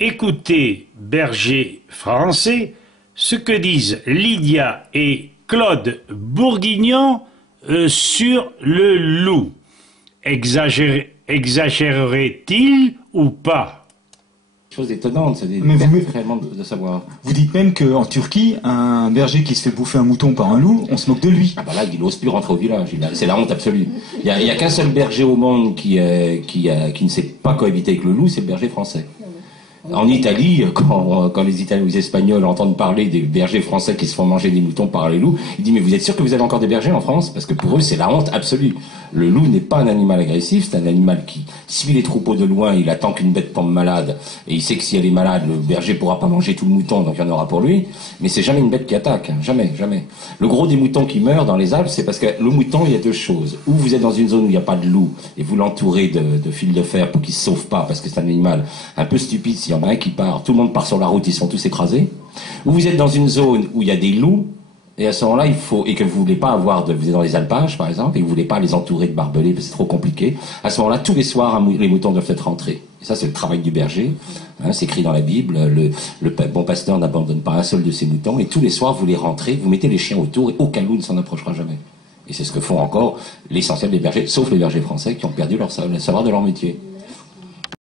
Écoutez, bergers français, ce que disent Lydia et Claude Bourguignon sur le loup. Exagérerait-il ou pas? Chose étonnante, c'est réellement de savoir. Vous dites même qu'en Turquie, un berger qui se fait bouffer un mouton par un loup, on se moque de lui. Ah bah là, il n'ose plus rentrer au village. C'est la honte absolue. Il y a qu'un seul berger au monde qui ne sait pas cohabiter avec le loup, c'est le berger français. En Italie, quand les Italiens ou les Espagnols entendent parler des bergers français qui se font manger des moutons par les loups, ils disent mais vous êtes sûr que vous avez encore des bergers en France? Parce que pour eux c'est la honte absolue. Le loup n'est pas un animal agressif, c'est un animal qui suit les troupeaux de loin, il attend qu'une bête tombe malade, et il sait que si elle est malade, le berger pourra pas manger tout le mouton, donc il y en aura pour lui, mais c'est jamais une bête qui attaque, hein. Jamais, jamais. Le gros des moutons qui meurent dans les Alpes, c'est parce que le mouton, il y a deux choses. Ou vous êtes dans une zone où il n'y a pas de loup, et vous l'entourez de fils de fer pour qu'il se sauve pas, parce que c'est un animal un peu stupide, s'il y en a un qui part, tout le monde part sur la route, ils sont tous écrasés. Ou vous êtes dans une zone où il y a des loups, et à ce moment-là, et que vous voulez pas vous êtes dans les alpages, par exemple, et que vous voulez pas les entourer de barbelés, parce que c'est trop compliqué. À ce moment-là, tous les soirs, les moutons doivent être rentrés. Et ça, c'est le travail du berger. Hein, c'est écrit dans la Bible. Le bon pasteur n'abandonne pas un seul de ses moutons. Et tous les soirs, vous les rentrez, vous mettez les chiens autour, et aucun loup ne s'en approchera jamais. Et c'est ce que font encore l'essentiel des bergers, sauf les bergers français qui ont perdu le savoir de leur métier.